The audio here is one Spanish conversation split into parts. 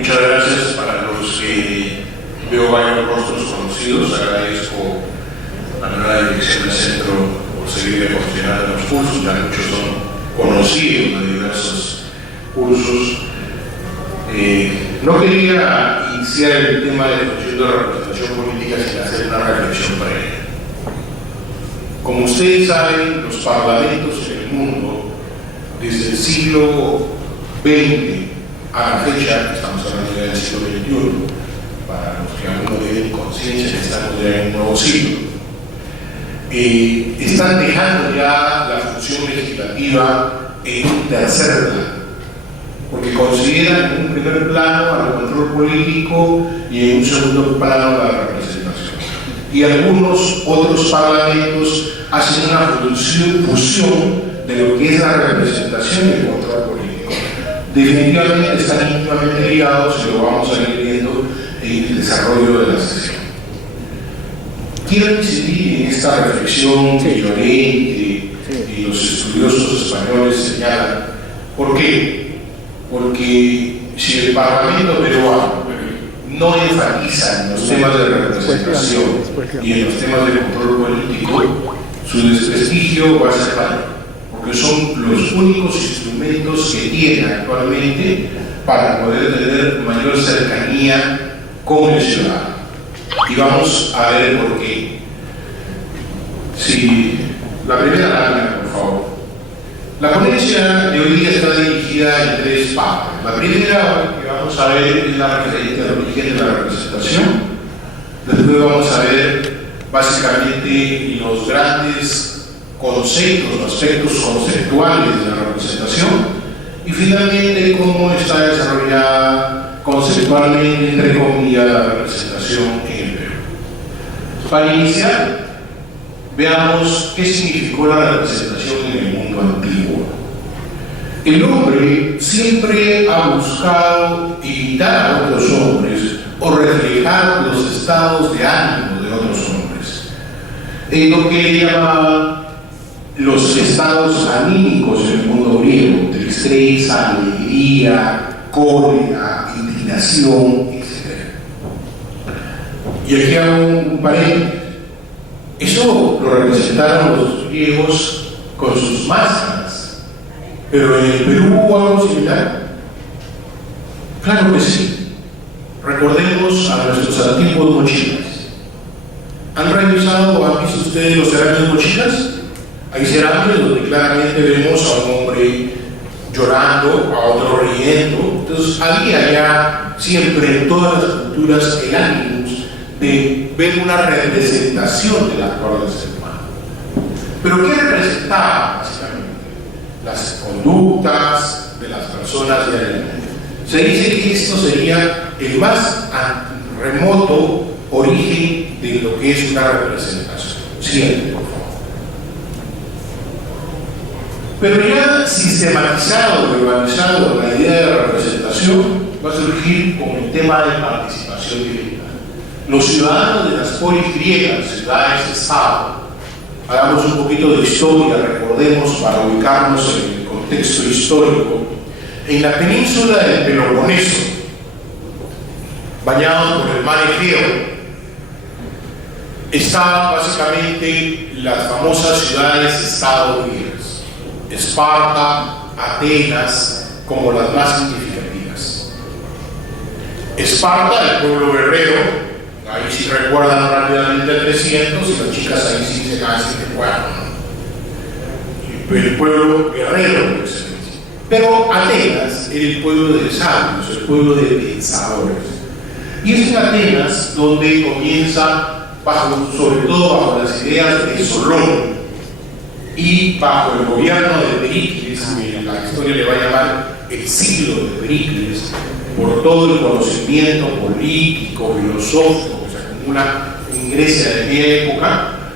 Muchas gracias. Para los que veo varios rostros conocidos, agradezco a la dirección del centro por seguir proporcionando los cursos. Ya muchos son conocidos de diversos cursos. No quería iniciar el tema de la función de la representación política sin hacer una reflexión previa. Como ustedes saben, los parlamentos en el mundo, desde el siglo XX a la fecha, estamos hablando del siglo XXI, para los que aún no tienen conciencia que estamos ya en un nuevo siglo, están dejando ya la función legislativa en un tercer plano, porque consideran en un primer plano al control político y en un segundo plano a la representación. Y algunos otros parlamentos hacen una fusión de lo que es la representación y el control político. Definitivamente están íntimamente ligados y lo vamos a ir viendo en el desarrollo de la sesión. Quiero incidir en esta reflexión que Llorente y los estudiosos españoles señalan. ¿Por qué? Porque si el Parlamento peruano no enfatiza en los temas de representación y en los temas de control político, su desprestigio va a ser mayor, porque son los únicos instrumentos que tiene actualmente para poder tener mayor cercanía con el ciudadano. Y vamos a ver por qué. Si la primera lámina, por favor. La ponencia de hoy día está dirigida en tres partes. La primera que vamos a ver es la origen de la representación. Después vamos a ver básicamente los grandes conceptos, aspectos conceptuales de la representación, y finalmente cómo está desarrollada conceptualmente, entre comillas, la representación en el Perú. Para iniciar, veamos qué significó la representación en el mundo antiguo. El hombre siempre ha buscado imitar a otros hombres o reflejar los estados de ánimo de otros hombres, en lo que le llamaban los estados anímicos en el mundo griego: tristeza, alegría, cólera, indignación, etc. Y aquí hago un paréntesis. Eso lo representaron los griegos con sus máscaras, pero en el Perú hubo algo similar. Claro que sí. Recordemos a nuestros antiguos mochilas. ¿Han revisado o han visto ustedes los cerámicos mochilas? Hay cerámicos donde claramente vemos a un hombre llorando, a otro riendo. Entonces había ya siempre en todas las culturas el ánimo de ver una representación de la actual del ser humano. ¿Pero qué representaba básicamente? Las conductas de las personas diariamente. Se dice que esto sería el más remoto origen de lo que es una representación. Siguiente, por favor. Pero ya sistematizado, globalizado, la idea de la representación va a surgir con el tema de participación directa. Los ciudadanos de las polis griegas, ciudades-estado, hagamos un poquito de historia, recordemos para ubicarnos en el contexto histórico. En la península del Peloponeso, bañados por el mar Egeo, estaban básicamente las famosas ciudades-estado griegas: Esparta, Atenas, como las más significativas. Esparta, el pueblo guerrero, ahí sí recuerdan rápidamente el 300, y las chicas ahí sí se recuerdan, ¿no? El pueblo guerrero, pero Atenas era el pueblo de sabios, el pueblo de pensadores. Y es en Atenas donde comienza, sobre todo bajo las ideas de Solón y bajo el gobierno de Pericles, que la historia le va a llamar el siglo de Pericles, por todo el conocimiento político, filosófico que se acumula en Grecia de aquella época,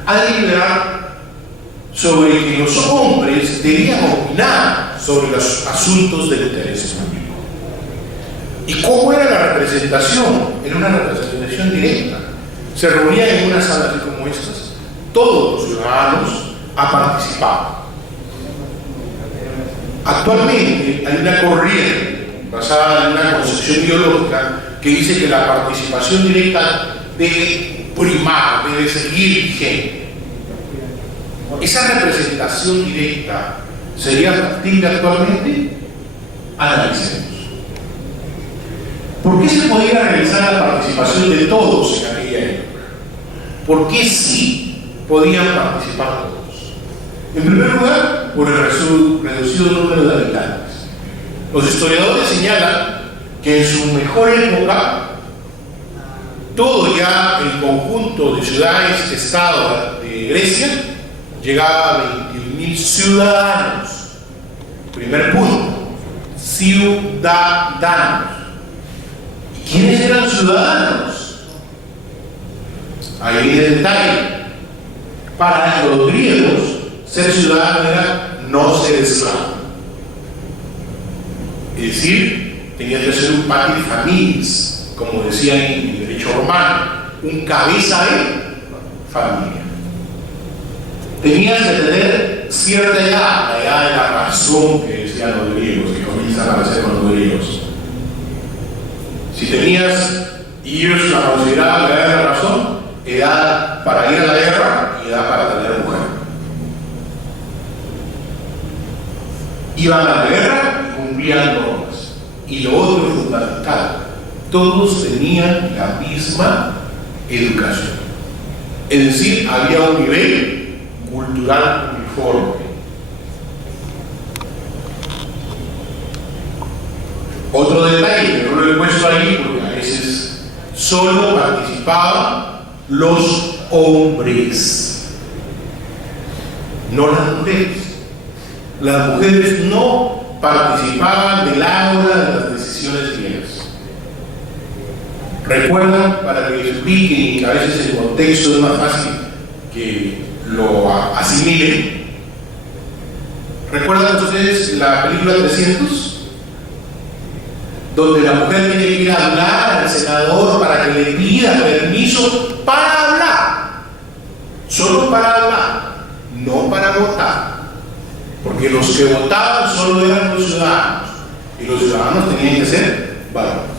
a deliberar sobre que los hombres debían opinar sobre los asuntos del interés público. ¿Y cómo era la representación? Era una representación directa. Se reunían en una sala así como estas, todos los ciudadanos a participar. Actualmente hay una corriente basada en una concepción ideológica que dice que la participación directa debe primar, debe seguir vigente. ¿Esa representación directa sería factible actualmente? Analicemos. ¿Por qué se podía realizar la participación de todos en aquella época? ¿Por qué sí podían participar todos? En primer lugar, por el reducido número de habitantes. Los historiadores señalan que en su mejor época, todo ya el conjunto de ciudades-estado de Grecia llegaba a 21.000 ciudadanos. Primer punto, ciudadanos. ¿Y quiénes eran ciudadanos? Ahí viene el detalle. Para los griegos, ser ciudadano era no ser esclavo. Es decir, tenía que ser un pater familias, como decían en el derecho romano, un cabeza de familia. Tenías que tener cierta edad, la edad de la razón que decían los griegos, que comienza a aparecer con los griegos. Si tenías, y ellos la consideraban la edad de la razón, edad para ir a la guerra y edad para tener mujer. Iban a la guerra y cumplían normas. Y lo otro es fundamental, todos tenían la misma educación. Es decir, había un nivel cultural uniforme. Otro detalle que no lo he puesto ahí, porque a veces solo participaban los hombres, no las mujeres. Las mujeres no participaban del aula de las decisiones griegas. Recuerdan, para que se ubiquen y a veces el contexto es más fácil que lo asimilen. ¿Recuerdan ustedes la película 300? Donde la mujer tiene que ir a hablar al senador para que le pida permiso para hablar, solo para hablar, no para votar, porque los que votaban solo eran los ciudadanos y los ciudadanos tenían que ser varones.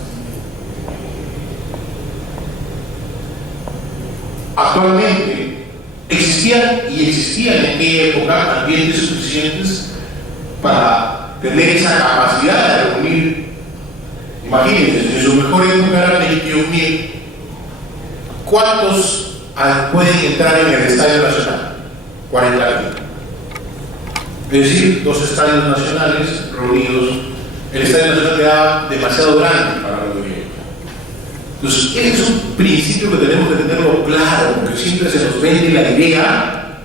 Actualmente existían en aquella época ambientes suficientes para tener esa capacidad de reunir. Imagínense, en su mejor época eran 21.000. ¿Cuántos pueden entrar en el Estadio Nacional? 40.000. Es decir, dos estadios nacionales reunidos. El Estadio Nacional quedaba demasiado grande para los griegos. Entonces, ese es un principio que tenemos que tenerlo claro, porque siempre se nos vende la idea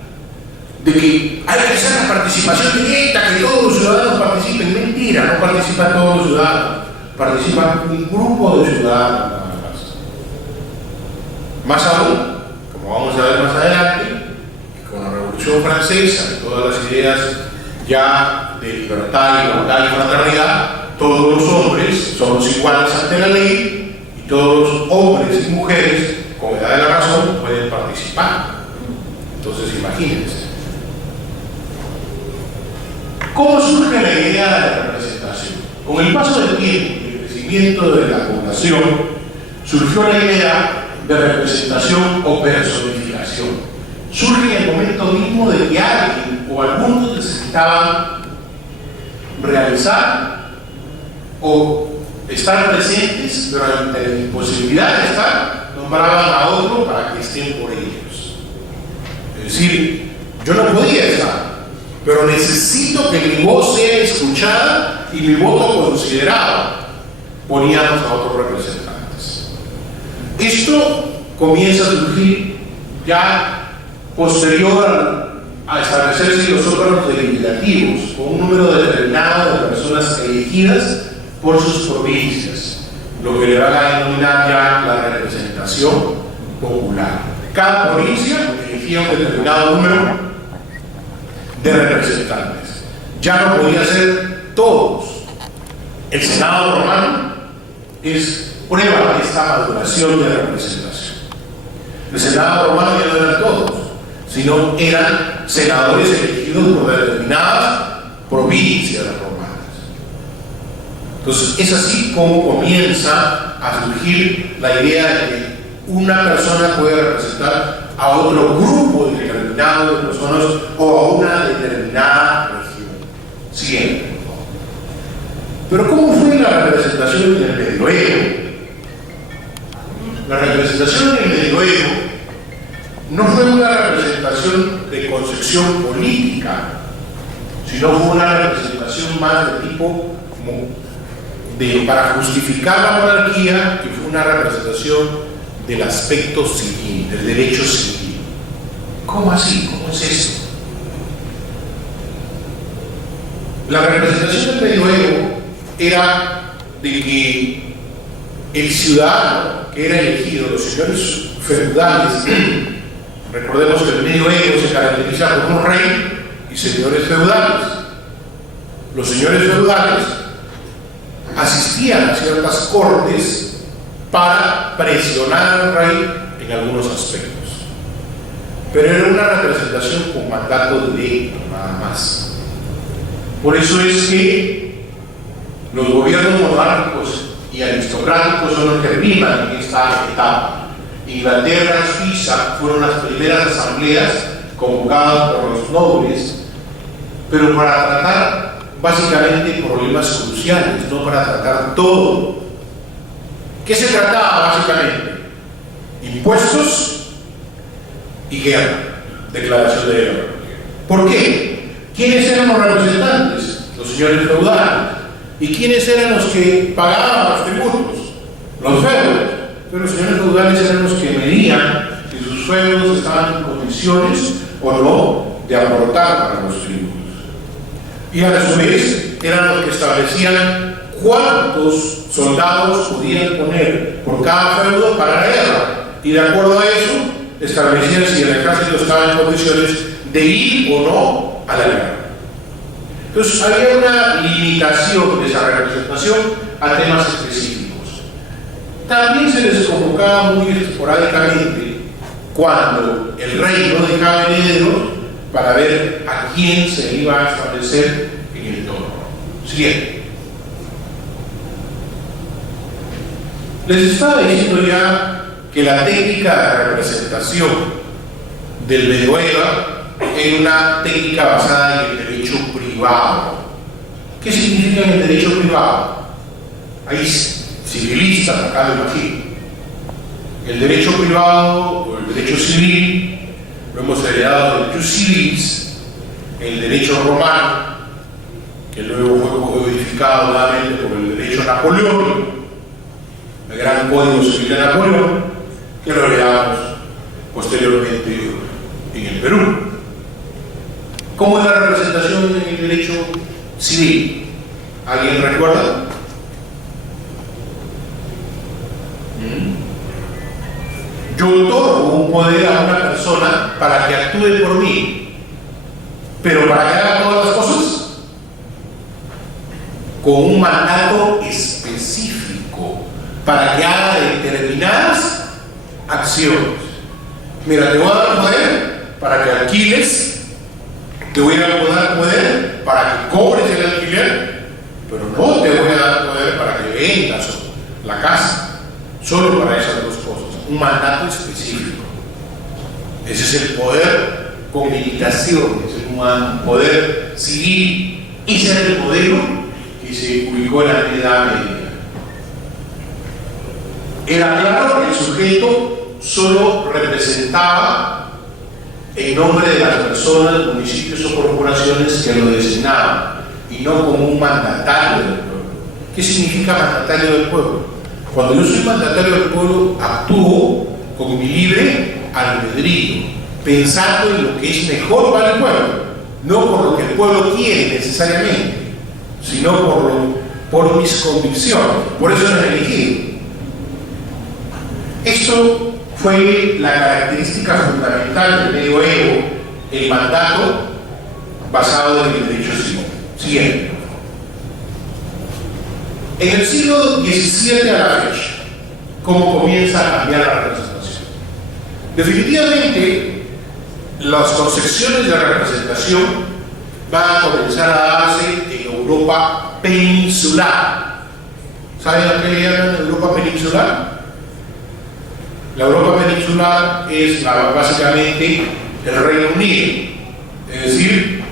de que hay que hacer la participación directa, que todos los ciudadanos participen. Mentira, no participan todos los ciudadanos. Participan un grupo de ciudadanos nada más. Más aún, como vamos a ver más adelante, con la Revolución Francesa y todas las ideas ya de libertad, igualdad y fraternidad, todos los hombres somos iguales ante la ley y todos los hombres y mujeres con edad de la razón pueden participar. Entonces imagínense. ¿Cómo surge la idea de la representación? Con el paso del tiempo y el crecimiento de la población, surgió la idea de representación o personificación. Surge en el momento mismo de que alguien o algunos necesitaban realizar o estar presentes, pero ante la imposibilidad de estar, nombraban a otro para que estén por ellos. Es decir, yo no podía estar, pero necesito que mi voz sea escuchada y mi voto considerado. Poníamos a otros representantes. Esto comienza a surgir ya posterior a establecerse los órganos deliberativos con un número determinado de personas elegidas por sus provincias, lo que le van a denominar ya la representación popular. Cada provincia elegía un determinado número de representantes. Ya no podía ser todos. El Senado romano es prueba de esta maduración de representación. El Senado romano ya no eran todos, sino eran senadores elegidos por determinadas provincias romanas. Entonces, es así como comienza a surgir la idea de que una persona puede representar a otro grupo determinado de personas o a una determinada región. Siguiente. Pero ¿cómo fue la representación en el Medioevo? La representación en el Medioevo no fue una representación de concepción política, sino fue una representación más de tipo para justificar la monarquía, y fue una representación del aspecto civil, del derecho civil. ¿Cómo así? ¿Cómo es eso? La representación del Medioevo era de que el ciudadano que era elegido, los señores feudales, recordemos que el Medioevo se caracteriza por un rey y señores feudales. Los señores feudales asistían a ciertas cortes para presionar al rey en algunos aspectos, pero era una representación con mandato directo, nada más. Por eso es que los gobiernos monárquicos y aristocráticos son los que riman en esta etapa. Inglaterra y Suiza fueron las primeras asambleas convocadas por los nobles, pero para tratar básicamente problemas cruciales, no para tratar todo. ¿Qué se trataba básicamente? Impuestos y guerra, declaración de guerra. ¿Por qué? ¿Quiénes eran los representantes? Los señores feudales. ¿Y quiénes eran los que pagaban los tributos? Los feudos. Pero los señores feudales eran los que medían si sus feudos estaban en condiciones o no de aportar para los tributos. Y a su vez eran los que establecían cuántos soldados podían poner por cada feudo para la guerra. Y de acuerdo a eso, establecían si el ejército estaba en condiciones de ir o no a la guerra. Entonces había una limitación de esa representación a temas específicos. También se les convocaba muy esporádicamente cuando el rey no dejaba herederos para ver a quién se iba a establecer en el trono. Siguiente. Les estaba diciendo ya que la técnica de representación del Medioevo era una técnica basada en el derecho privado. ¿Qué significa en el derecho privado? Hay civilistas, acá lo imagino. El derecho privado o el derecho civil lo hemos heredado del jus civis, el derecho romano, que luego fue codificado nuevamente por el derecho napoleónico, el gran código civil de Napoleón, que lo heredamos posteriormente en el Perú. ¿Cómo es la representación en el derecho civil? ¿Alguien recuerda? Yo otorgo un poder a una persona para que actúe por mí, pero para que haga todas las cosas con un mandato específico, para que haga determinadas acciones. Mira, te voy a dar poder para que alquiles, te voy a dar poder para que cobres el alquiler, pero no te voy a dar poder para que vendas la casa, solo para esas dos cosas. Un mandato específico. Ese es el poder con limitaciones, un poder civil. Ese era el modelo que se ubicó en la Edad Media. Era claro que el sujeto solo representaba en nombre de las personas, municipios o corporaciones que lo designaban, y no como un mandatario del pueblo. ¿Qué significa mandatario del pueblo? Cuando yo soy mandatario del pueblo, actúo con mi libre albedrío, pensando en lo que es mejor para el pueblo, no por lo que el pueblo quiere necesariamente, sino por mis convicciones. Por eso me he elegido. Esto fue la característica fundamental del Medioevo, el mandato basado en el derecho civil. Siguiente. En el siglo XVII a la fecha, ¿cómo comienza a cambiar la representación? Definitivamente, las concepciones de representación van a comenzar a darse en Europa peninsular. ¿Saben a qué le llaman Europa peninsular? La Europa peninsular es básicamente el Reino Unido, es decir,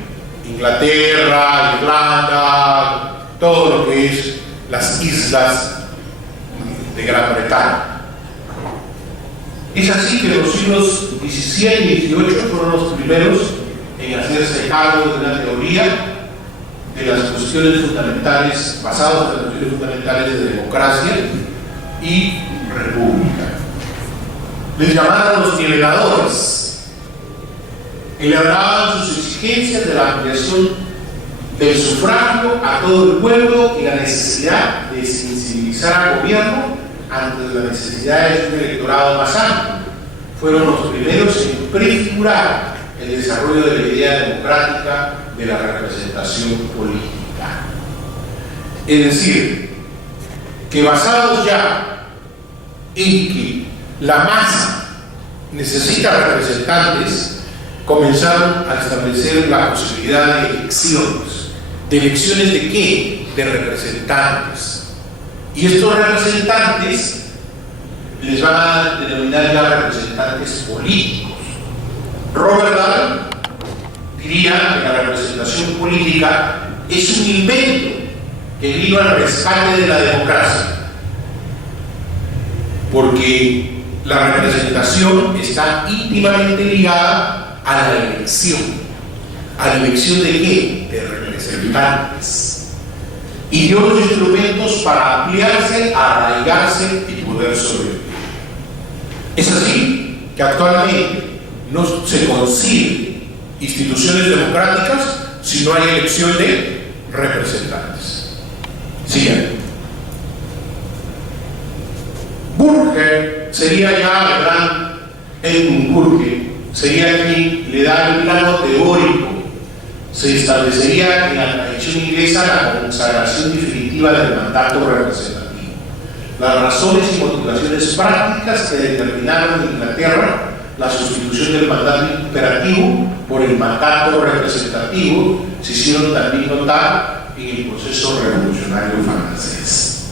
Inglaterra, Irlanda, todo lo que es las islas de Gran Bretaña. Es así que los siglos XVII y XVIII fueron los primeros en hacerse cargo de una teoría de las cuestiones fundamentales, basadas en las cuestiones fundamentales de democracia y república. Les llamaron los niveladores y le hablaban sus exigencias de la ampliación del sufragio a todo el pueblo y la necesidad de sensibilizar al gobierno ante las necesidades de un electorado más amplio. Fueron los primeros en prefigurar el desarrollo de la idea democrática de la representación política. Es decir, que basados ya en que la masa necesita representantes, comenzaron a establecer la posibilidad de elecciones. ¿De elecciones de qué? De representantes. Y estos representantes les van a denominar ya representantes políticos. Robert Dahl diría que la representación política es un invento que vino al rescate de la democracia, porque la representación está íntimamente ligada a la elección. ¿A la elección de qué? De representantes. Y dio los instrumentos para ampliarse, arraigarse y poder sobrevivir. Es así que actualmente no se conciben instituciones democráticas si no hay elección de representantes. Siguiente. Burke sería ya el gran Edmund Burke, sería quien le da el plano teórico. Se establecería en la tradición inglesa la consagración definitiva del mandato representativo. Las razones y motivaciones prácticas que determinaron en Inglaterra la sustitución del mandato imperativo por el mandato representativo se hicieron también notar en el proceso revolucionario francés.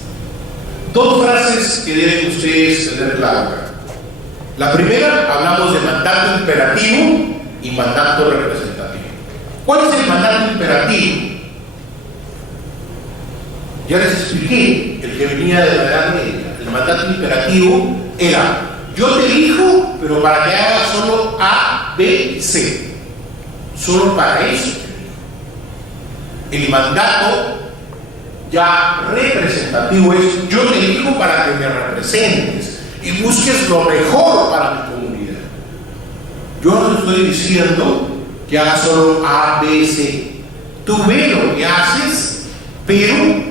Dos frases que deben ustedes tener claras. La primera, hablamos de mandato imperativo y mandato representativo. ¿Cuál es el mandato imperativo? Ya les expliqué, el que venía de la Edad Media. El mandato imperativo era: yo te elijo, pero para que hagas solo A, B y C. Solo para eso. El mandato ya representativo es: yo te elijo para que me representes y busques lo mejor para mi comunidad. Yo no te estoy diciendo que hagas solo A, B, C. Tú ve lo que haces, pero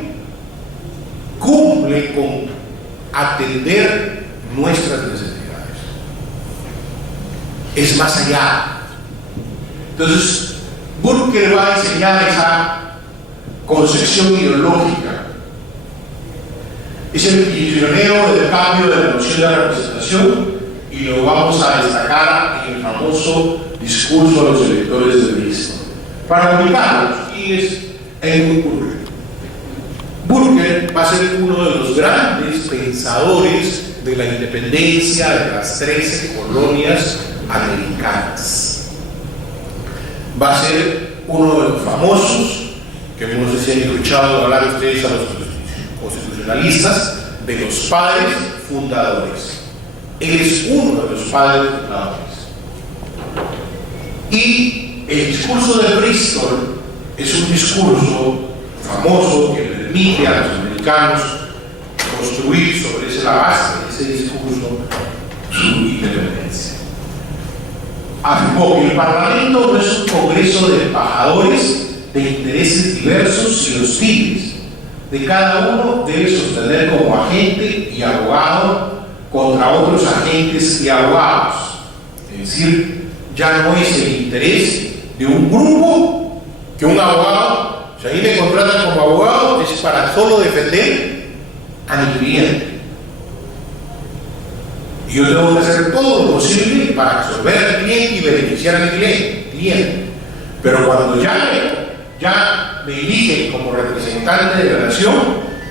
cumple con atender nuestras necesidades. Es más allá. Entonces, Burke va a enseñar esa concepción ideológica. Es el pionero del cambio de la noción de representación y lo vamos a destacar en el famoso discurso a los electores de Bristol. Para ubicarlos, ¿quién es Edmund Burke? Burke va a ser uno de los grandes pensadores de la independencia de las 13 colonias americanas. Va a ser uno de los famosos, que no sé si han escuchado hablar ustedes a los constitucionalistas, de los padres fundadores. Él es uno de los padres fundadores. Y el discurso de Bristol es un discurso famoso que permite a los americanos construir sobre la base de ese discurso su independencia. Afirmó que el Parlamento no es un congreso de embajadores de intereses diversos y hostiles. De cada uno debe sostener como agente y abogado contra otros agentes y abogados. Es decir, ya no es el interés de un grupo que un abogado, si a mí me contratan como abogado, es para solo defender a mi cliente. Y yo tengo que hacer todo lo posible para absorber al cliente y beneficiar a mi cliente. Pero cuando ya me eligen como representante de la nación,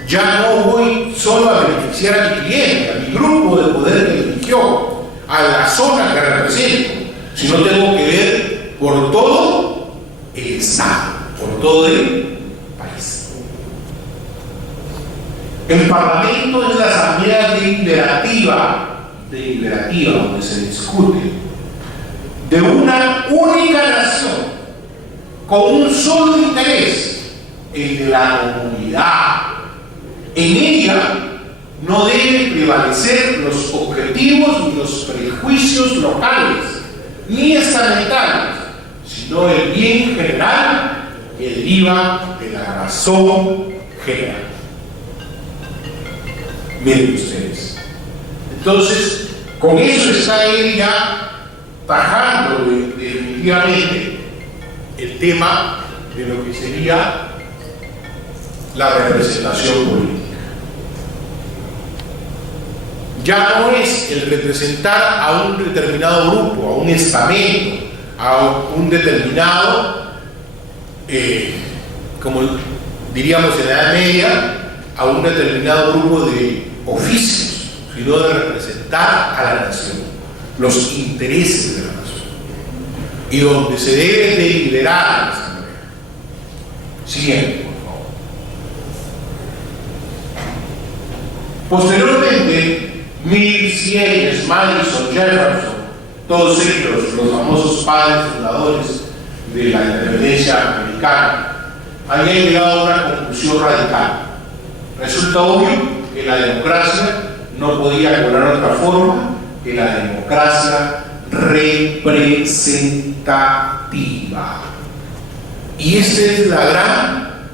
ya no voy solo a beneficiar a mi cliente, a mi grupo de poder que eligió, a la zona que represento, sino tengo que ver por todo el Estado, por todo el país. El Parlamento es la asamblea deliberativa donde se discute de una única nación con un solo interés, el de la comunidad. En ella no deben prevalecer los objetivos ni los prejuicios locales ni estamentales, sino el bien general que deriva de la razón general. Miren ustedes. Entonces, con eso está él ya tajando definitivamente el tema de lo que sería la representación política. Ya no es el representar a un determinado grupo, a un estamento, a un determinado, como diríamos en la Edad Media, a un determinado grupo de oficios, sino de representar a la nación, los intereses de la nación, y donde se debe deliberar esta manera. Siguiente, por favor. Posteriormente, Mill, Sieyes, Madison, Jefferson, todos ellos, los famosos padres fundadores de la independencia americana, habían llegado a una conclusión radical. Resulta obvio que la democracia no podía cobrar otra forma que la democracia representativa. Y esa es la gran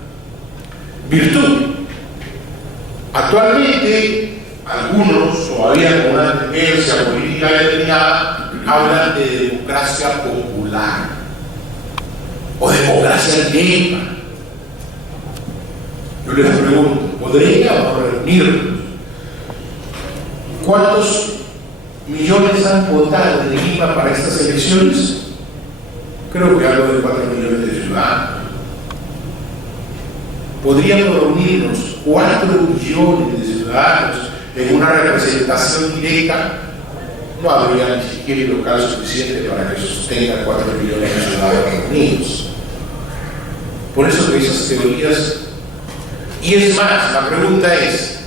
virtud. Actualmente, algunos, todavía con una tendencia política determinada, hablan de democracia popular o democracia directa. Yo les pregunto, ¿podríamos reunirnos? ¿Cuántos millones han votado en Lima para estas elecciones? Creo que algo de 4 millones de ciudadanos. ¿Podríamos reunirnos 4 millones de ciudadanos en una representación directa? No habría ni siquiera el local suficiente para que sostenga 4 millones de ciudadanos reunidos. Por eso que esas teorías. Y es más, la pregunta es: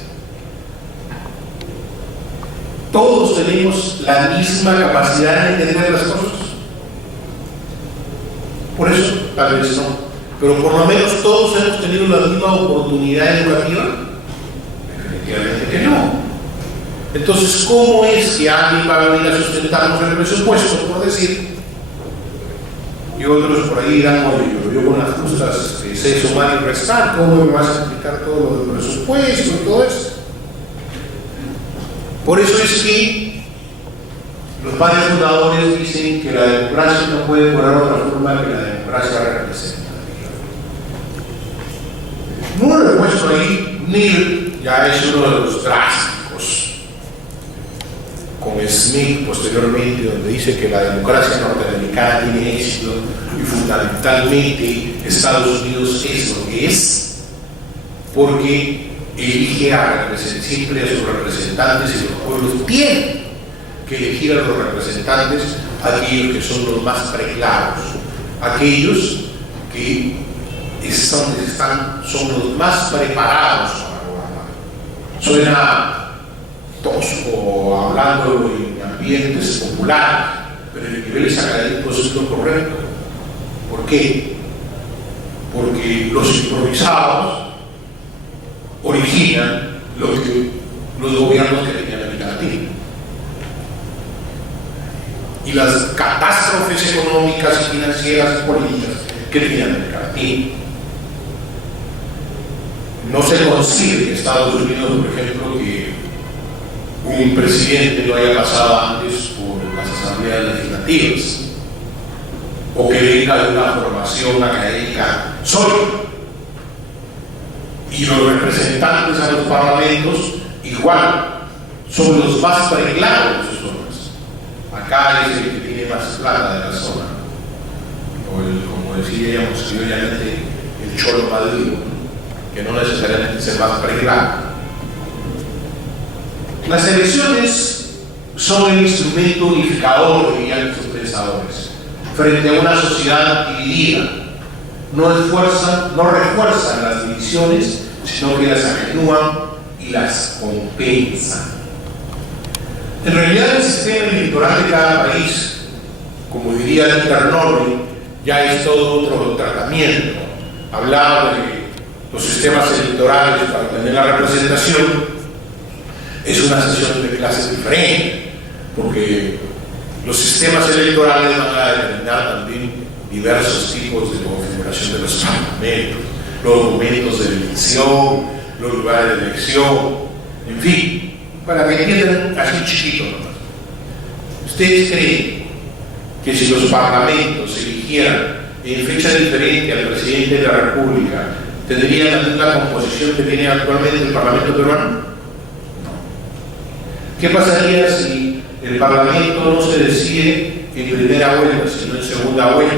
¿todos tenemos la misma capacidad de entender las cosas? Por eso, tal vez no. Pero por lo menos todos hemos tenido la misma oportunidad educativa. Definitivamente que no. Entonces, ¿cómo es que alguien va a venir a sustentarnos el presupuesto, por decir? Y otros por ahí dirán: oye, yo con las justas sé sumar y restar, ¿cómo me vas a explicar todo lo del presupuesto y todo eso? Por eso es que los padres fundadores dicen que la democracia no puede cobrar otra forma que la democracia representativa. No lo he puesto ahí. Mill ya es uno de los drásticos, con Smith posteriormente, donde dice que la democracia norteamericana tiene éxito y fundamentalmente Estados Unidos es lo que es porque elige siempre a sus representantes, y los pueblos tienen que elegir a los representantes, aquellos que son los más preclaros, aquellos que son los más preparados para gobernar. Suena tosco hablando en ambientes populares, pero el nivel académico es lo correcto. ¿Por qué? Porque los improvisados originan lo que los gobiernos que tenían en América Latina. Y las catástrofes económicas, financieras y políticas que tenían en América Latina. No se consigue en Estados Unidos, por ejemplo, que un presidente lo haya pasado antes por las asambleas legislativas o que venga de una formación académica sólida. Y los representantes a los parlamentos igual son los más preclaros de sus zonas. Acá es el que tiene más plata de la zona, o como decíamos criollamente, el cholo maduro. que no necesariamente es el más privado. Las elecciones son el instrumento unificador, dirían sus pensadores, frente a una sociedad dividida. No refuerzan las divisiones, sino que las atenúan y las compensan. En realidad, el sistema electoral de cada país, como diría Dieter Norrie, ya es todo otro tratamiento. Hablaba de los sistemas electorales para tener la representación, es una sesión de clases diferente, porque los sistemas electorales van a determinar también diversos tipos de configuración de los parlamentos, los documentos de elección, los lugares de elección, en fin, para que entiendan así chiquito nomás. ¿Ustedes creen que si los parlamentos eligieran en fecha diferente al presidente de la República, tendrían la misma composición que tiene actualmente el Parlamento peruano? No. ¿Qué pasaría si el Parlamento no se decide en primera vuelta, sino en segunda vuelta?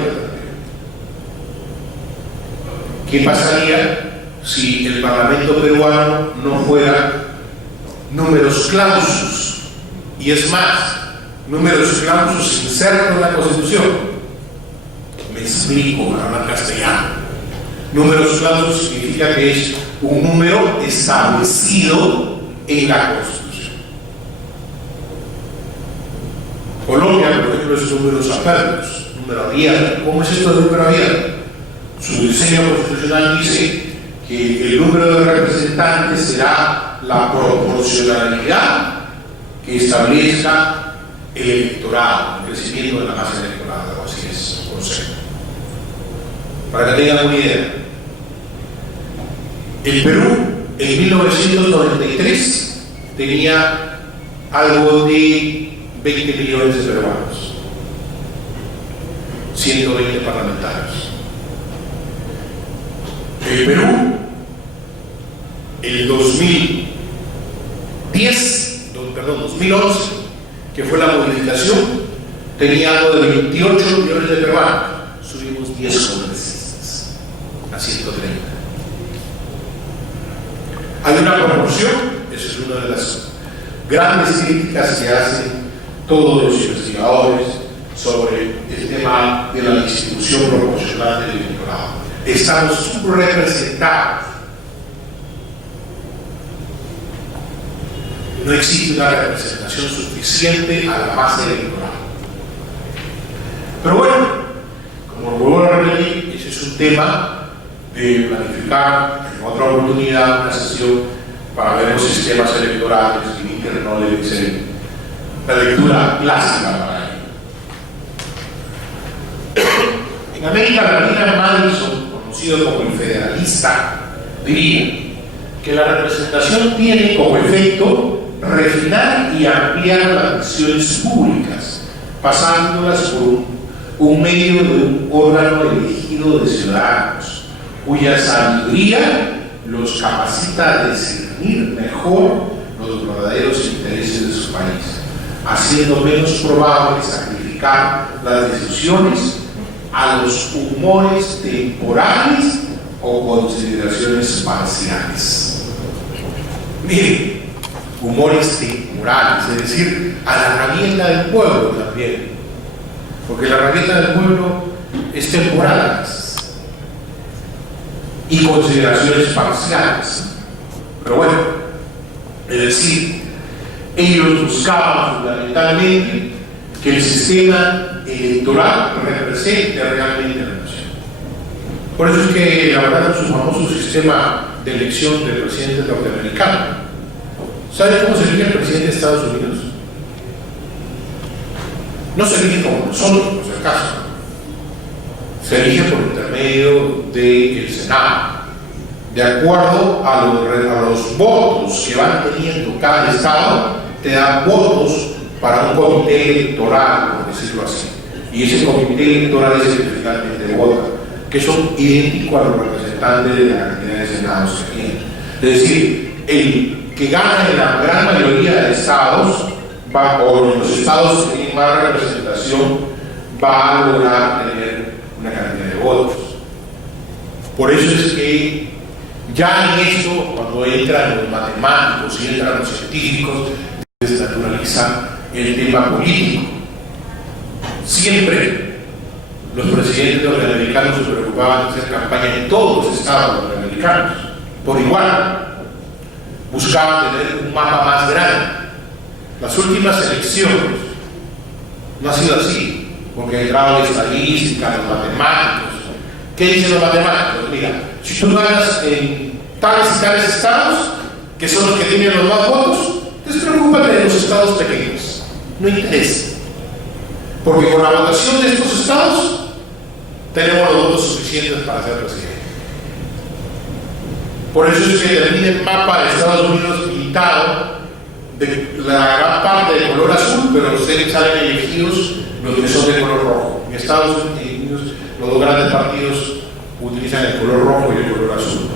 ¿Qué pasaría si el Parlamento peruano no fuera números clausus? Y es más, números clausus insertos en la Constitución. Me explico, para hablar castellano. Números clausus significa que es un número establecido en la Constitución. Colombia, por ejemplo, es números apertos, número abierto. ¿Cómo es esto de número abierto? Su diseño constitucional dice que el número de representantes será la proporcionalidad que establezca el electorado, el crecimiento de la masa electoral, algo así es el concepto. Para que tengan una idea, el Perú en 1993 tenía algo de 20 millones de peruanos, 120 parlamentarios. El Perú, el 2011, que fue la modificación, tenía algo de 28 millones de peruanos. Subimos 10 congresistas a 130. Hay una proporción, esa es una de las grandes críticas que hacen todos los investigadores sobre el tema de la distribución proporcional del electorado. Estamos subrepresentados. No existe una representación suficiente a la masa electoral. Pero bueno, como vuelvo a repetir, ese es un tema de planificar en otra oportunidad una sesión para ver los sistemas electorales. Y no debe ser la lectura clásica para ello. En América Latina, Madison, conocido como el federalista, diría que la representación tiene como efecto refinar y ampliar las acciones públicas, pasándolas por un medio de un órgano elegido de ciudadanos, cuya sabiduría los capacita a discernir mejor los verdaderos intereses de su país, haciendo menos probable sacrificar las decisiones a los humores temporales o consideraciones parciales. Miren, humores temporales, es decir, a la herramienta del pueblo también, porque la herramienta del pueblo es temporal, y consideraciones parciales. Pero bueno, es decir, ellos buscaban fundamentalmente que el sistema electoral represente realmente la nación. Por eso es que elaboraron su famoso sistema de elección del presidente norteamericano. ¿Sabe cómo se elige el presidente de Estados Unidos? No se elige como nosotros, por si acaso. Se elige por intermedio del Senado, de acuerdo a los votos que van teniendo cada estado. Te dan votos para un comité electoral, por decirlo así, y ese comité electoral es el que finalmente vota, que son idénticos a los representantes de la cantidad de senados que tienen. Es decir, el que gana en la gran mayoría de estados, o en los estados que tienen más representación, va a lograr tener una cantidad de votos. Por eso es que Ya en esto, cuando entran los matemáticos y entran los científicos, desnaturaliza el tema político. Siempre los presidentes norteamericanos se preocupaban de hacer campaña en todos los estados norteamericanos, por igual. Buscaban tener un mapa más grande. Las últimas elecciones no ha sido así, porque ha entrado la estadística, los matemáticos. ¿Qué dicen los matemáticos? Mira, si tú ganas en tales y tales estados, que son los que tienen los más votos, despreocúpate de los estados pequeños. No interesa. Porque con la votación de estos estados, tenemos los votos suficientes para ser presidente. Por eso es que termina el mapa de Estados Unidos pintado de la gran parte de color azul, pero los que salen elegidos los que son de color rojo. En Estados Unidos los dos grandes partidos utilizan el color rojo y el color azul.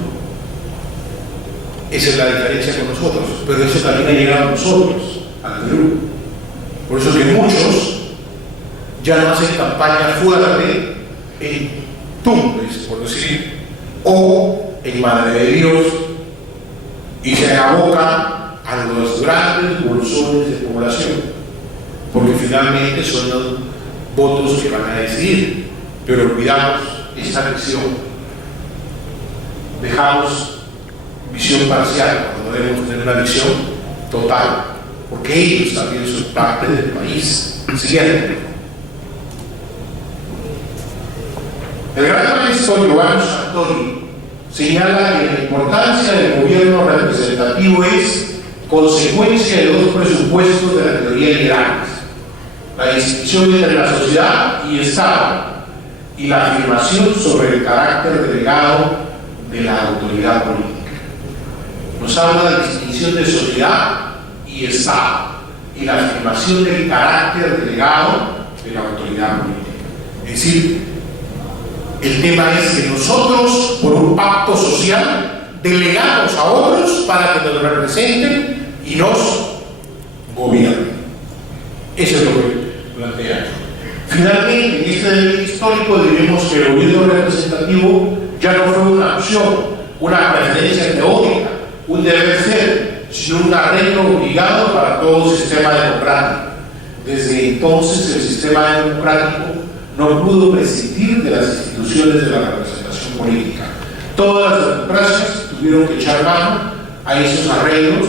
Esa es la diferencia con nosotros, pero eso también ha llegado a nosotros, al Perú. Por eso es que muchos ya no hacen campaña fuerte en Tumbes, por decir, o en Madre de Dios, y se abocan a los grandes bolsones de población, porque finalmente son los votos que van a decidir. Pero olvidamos esta visión, dejamos visión parcial cuando debemos tener una visión total, porque ellos también son parte del país. Siguiente. El gran maestro Giovanni Sartori señala que la importancia del gobierno representativo es consecuencia de dos presupuestos de la teoría liberal: la distinción entre la sociedad y Estado, y la afirmación sobre el carácter delegado de la autoridad política. Nos habla de la distinción de sociedad y Estado, y la afirmación del carácter delegado de la autoridad política. Es decir, el tema es que nosotros, por un pacto social, delegamos a otros para que nos representen y nos gobiernen. Eso es lo que plantea. Finalmente, en este debate histórico diremos que el gobierno representativo ya no fue una opción, una preferencia teórica, un deber ser, sino un arreglo obligado para todo sistema democrático. Desde entonces, el sistema democrático no pudo prescindir de las instituciones de la representación política. Todas las democracias tuvieron que echar mano a esos arreglos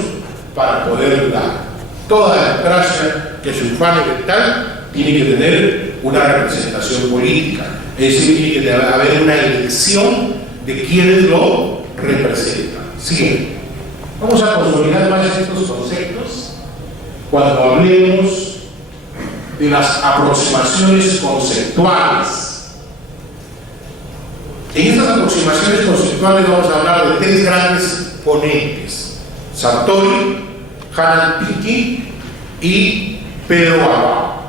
para poder dar. Toda democracia que se ufane de tal tiene que tener una representación política, es decir, tiene que haber una elección de quienes lo representan. Siguiente. Vamos a consolidar más estos conceptos cuando hablemos de las aproximaciones conceptuales. En estas aproximaciones conceptuales vamos a hablar de tres grandes ponentes: Sartori, Hanan Pinky y Pedro Abao.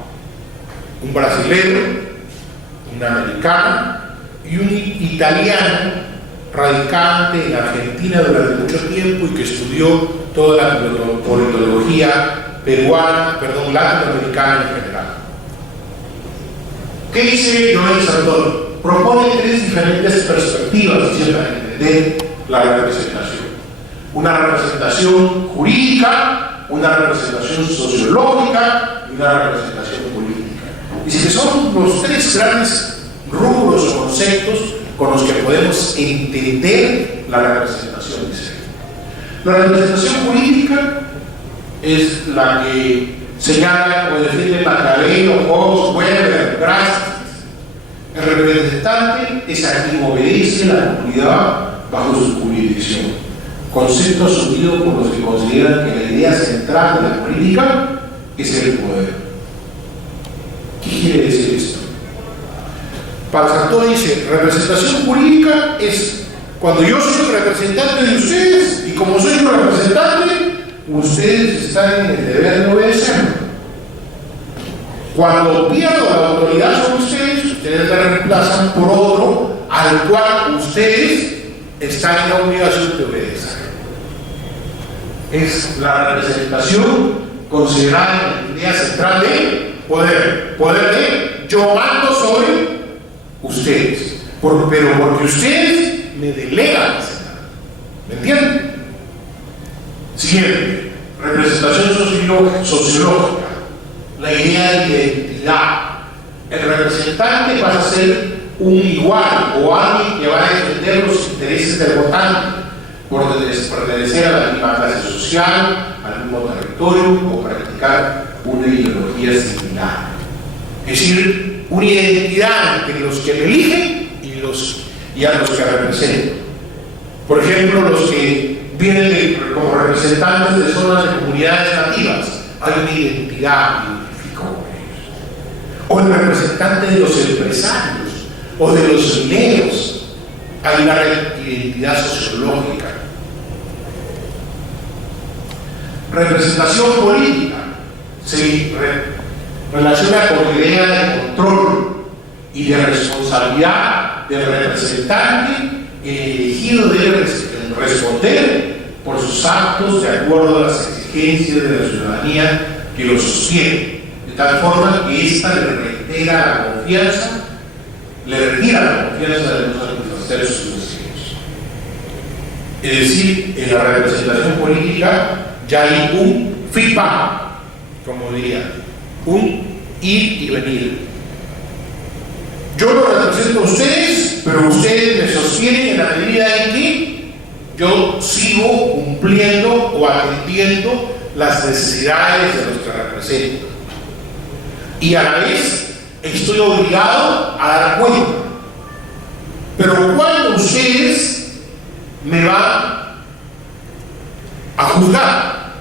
Un brasilero, un americano y un italiano radicante en Argentina durante mucho tiempo y que estudió toda la politología peruana, latinoamericana en general. ¿Qué dice Giovanni Sartori? Propone tres diferentes perspectivas para entender la representación: una representación jurídica, una representación sociológica y una representación política. Dice que son los tres grandes rubros o conceptos con los que podemos entender la representación. Dice. La representación política es la que señala o defiende Maquiavelo, Hobbes, Weber, Gramsci. El representante es a quien obedece la comunidad bajo su jurisdicción. Concepto asumido por los que consideran que la idea central de la política es el poder. ¿Qué quiere decir esto? Para Sartori dice, representación jurídica es cuando yo soy el representante de ustedes, y como soy el representante, ustedes están en el deber de obedecerme. Cuando pierdo la autoridad sobre ustedes, ustedes la reemplazan por otro al cual ustedes están en la obligación de obedecer. Es la representación considerada la idea central de poder. Poder de yo mando sobre ustedes, pero porque ustedes me delegan. ¿Me entienden? Siguiente, representación sociológica, la idea de identidad. El representante pasa a ser un igual o alguien que va a defender los intereses del votante por pertenecer a la misma clase social, al mismo territorio o practicar una ideología similar. Es decir, una identidad entre los que me eligen y a los que representan. Por ejemplo, los que vienen como representantes de zonas de comunidades nativas, hay una identidad identificada con ellos. O el representante de los empresarios o de los mineros, hay una identidad sociológica. Representación política se relaciona con la idea de control y de responsabilidad del representante. El elegido debe responder por sus actos de acuerdo a las exigencias de la ciudadanía que lo sostiene, de tal forma que ésta le retira la confianza de no satisfacer sus deseos. Es decir, en la representación política ya hay un feedback, como diría, un ir y venir. Yo lo represento a ustedes, pero ustedes me sostienen en la medida en que yo sigo cumpliendo o atendiendo las necesidades de los que represento. Y a la vez estoy obligado a dar cuenta. Pero cuando ustedes me van a juzgar,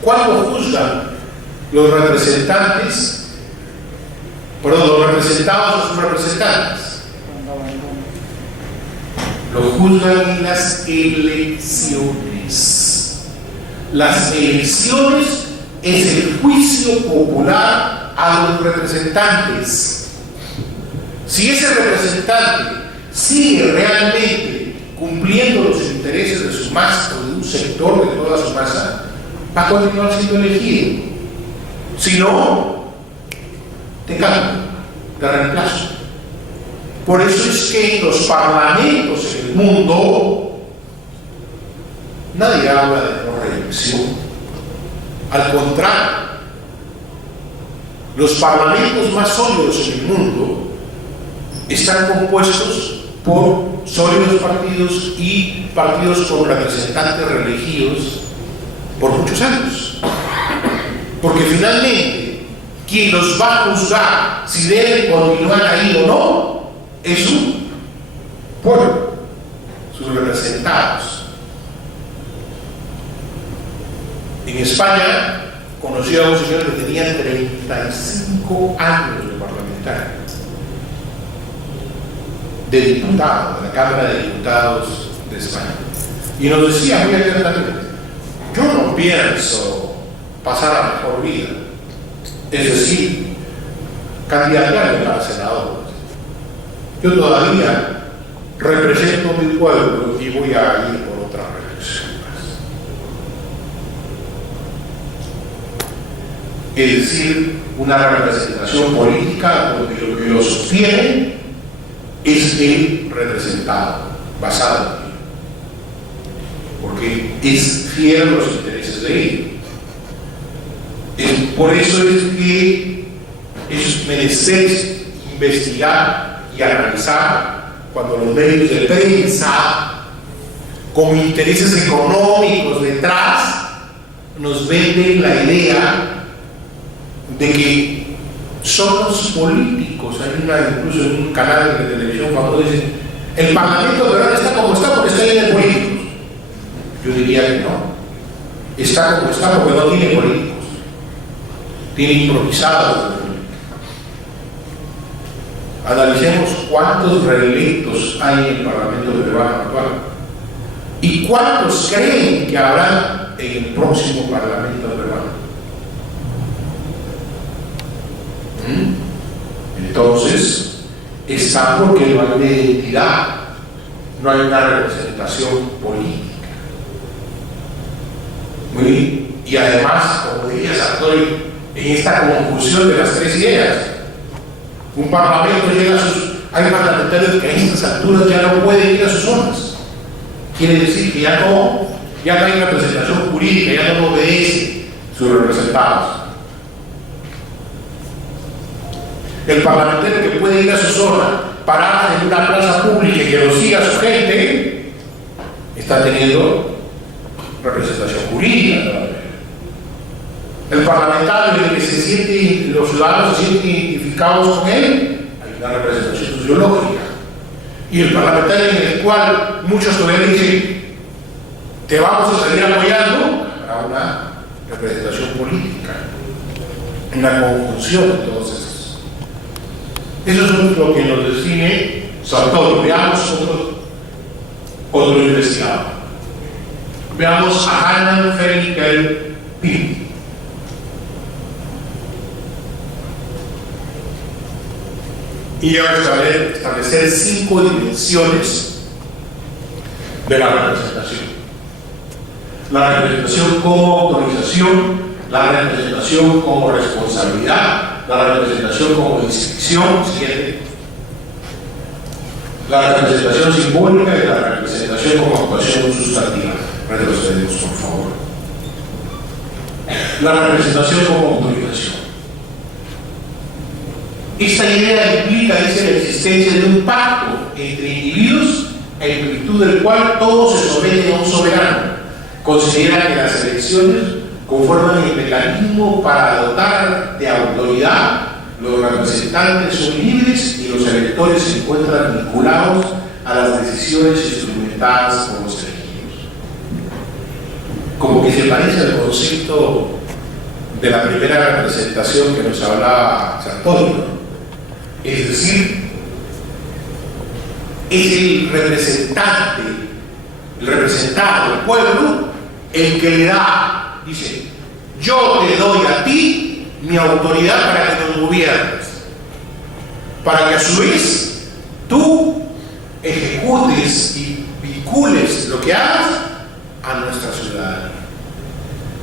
cuando juzgan los representantes, los representados a sus representantes, lo juzgan en las elecciones. Las elecciones es el juicio popular a los representantes. Si ese representante sigue realmente cumpliendo los intereses de su masa o de un sector de toda su masa, va a continuar siendo elegido. Si no, te cambio, te reemplazo. Por eso es que en los parlamentos en el mundo nadie habla de no reelección. Al contrario, los parlamentos más sólidos en el mundo están compuestos por sólidos partidos y partidos con representantes reelegidos por muchos años. Porque finalmente, quien los va a juzgar si deben continuar ahí o no, es su pueblo, sus representados. En España conocí a un señor que tenía 35 años de parlamentario, de diputado, de la Cámara de Diputados de España. Y nos decía muy abiertamente: yo no pienso pasar a mejor vida, es decir, candidatearme para senador. Yo todavía represento a mi pueblo y voy a ir por otra reelección más. Es decir, una representación política donde lo que lo sostiene es el representado, basado en él, porque es fiel a los intereses de él. Por eso es que es menester investigar y analizar cuando los medios de prensa con intereses económicos detrás nos venden la idea de que son los políticos. Hay incluso en un canal de televisión famoso dice: el Parlamento peruano está como está porque está lleno de políticos. Yo diría que no, está como está porque no tiene políticos, tiene improvisados. Analicemos cuántos reelectos hay en el Parlamento peruano actual y cuántos creen que habrá en el próximo Parlamento peruano. Entonces, está porque no hay una identidad, no hay una representación política. Muy bien. Y además, como diría Sartori, en esta confusión de las tres ideas, un parlamento llega a sus... Hay parlamentarios que a estas alturas ya no pueden ir a sus zonas. quiere decir que ya no hay representación jurídica, ya no obedece sus representados. El parlamentario que puede ir a su zona, parar en una plaza pública y que lo siga su gente, está teniendo representación jurídica todavía. El parlamentario, el que se siente, los ciudadanos se sienten identificados con él, hay una representación sociológica. Y el parlamentario en el cual muchos todavía dicen, te vamos a salir apoyando, habrá una representación política, una conjunción de todos esos. Eso es lo que nos define Sartori. Veamos otro investigador. Veamos a Hannah Fennikel Pym. Y ella va a establecer 5 dimensiones de la representación. La representación como autorización, la representación como responsabilidad, la representación como inscripción, la representación simbólica y la representación como actuación sustantiva. Retrocedemos, por favor. La representación como autorización. Esta idea implica, dice, la existencia de un pacto entre individuos en virtud del cual todos se someten a un soberano. Considera que las elecciones conforman el mecanismo para dotar de autoridad. Los representantes son libres y los electores se encuentran vinculados a las decisiones instrumentadas por los elegidos. Como que se parece al concepto de la primera representación que nos hablaba Sartori, ¿no? Es decir, es el representante, el representado del pueblo, el que le da, dice, yo te doy a ti mi autoridad para que nos gobiernes, para que a su vez tú ejecutes y vincules lo que hagas a nuestra ciudadanía.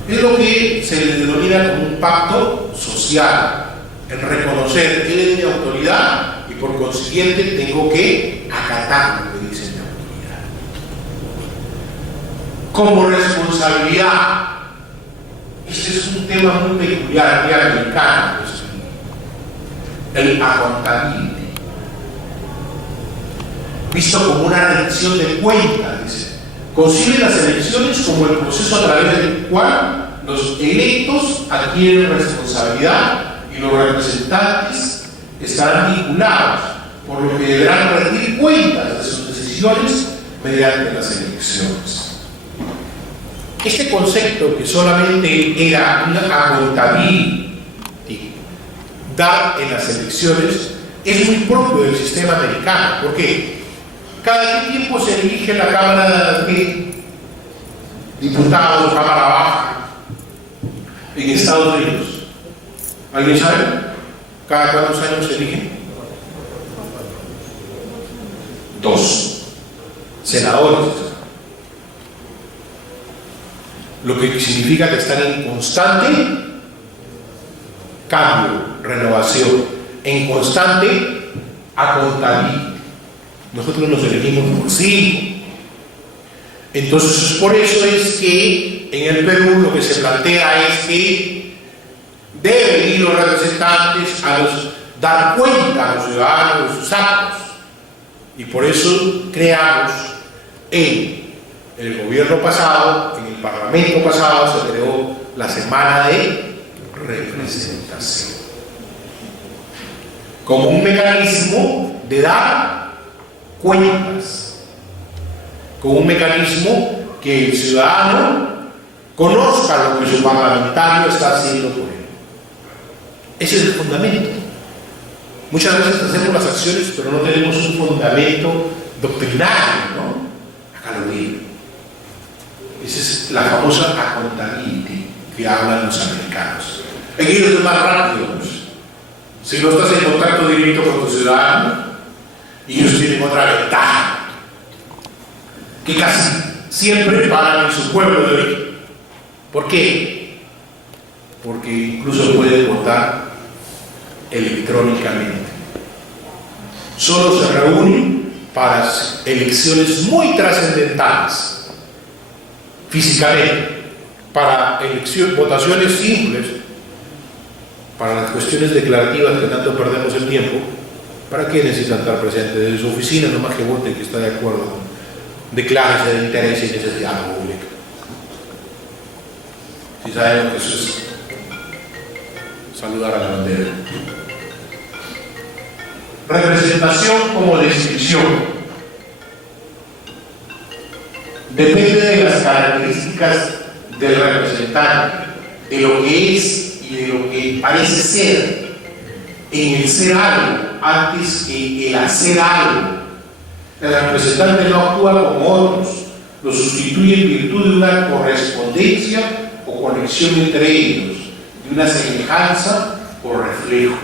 Es lo que se le denomina como un pacto social, en reconocer que es mi autoridad y por consiguiente tengo que acatar lo que dice mi autoridad. Como responsabilidad, este es un tema muy peculiar, muy americano, el accountability, visto como una rendición de cuentas, dice. Concibe las elecciones como el proceso a través del cual los electos adquieren responsabilidad y los representantes estarán vinculados, por lo que deberán rendir cuentas de sus decisiones mediante las elecciones. Este concepto, que solamente era una accountability, dar en las elecciones, es muy propio del sistema americano. ¿Por qué? Cada tiempo se elige la Cámara de Diputados, Cámara Baja, en Estados Unidos. ¿Alguien sabe? ¿Cada cuántos años se eligen? 2 senadores. Lo que significa que están en constante cambio, renovación, en constante accountability. Nosotros nos elegimos por 5. Entonces, por eso es que en el Perú lo que se plantea es que deben ir los representantes a dar cuenta a los ciudadanos de sus actos. Y por eso creamos en el gobierno pasado, en el parlamento pasado, se creó la semana de representación como un mecanismo de dar cuentas, como un mecanismo que el ciudadano conozca lo que su parlamentario está haciendo por él. Ese es el fundamento. Muchas veces hacemos las acciones, pero no tenemos un fundamento doctrinario, ¿no? Acá lo digo. Esa es la famosa accountability que hablan los americanos. En ellos es más rápido. Si no estás en contacto directo con tu ciudadano, y ellos tienen otra ventaja, que casi siempre paran en su pueblo de origen. ¿Por qué? Porque incluso pueden votar electrónicamente. Solo se reúnen para elecciones muy trascendentales, físicamente, para votaciones simples, para las cuestiones declarativas que tanto perdemos el tiempo, ¿para qué necesitan estar presentes desde su oficina? Nomás que vote que está de acuerdo, declárese de interés y necesidad pública. Si sabemos que eso es saludar a la bandera. Representación como descripción. Depende de las características del representante, de lo que es y de lo que parece ser, en el ser algo antes que el hacer algo. El representante no actúa como otros, lo sustituye en virtud de una correspondencia o conexión entre ellos, de una semejanza o reflejo.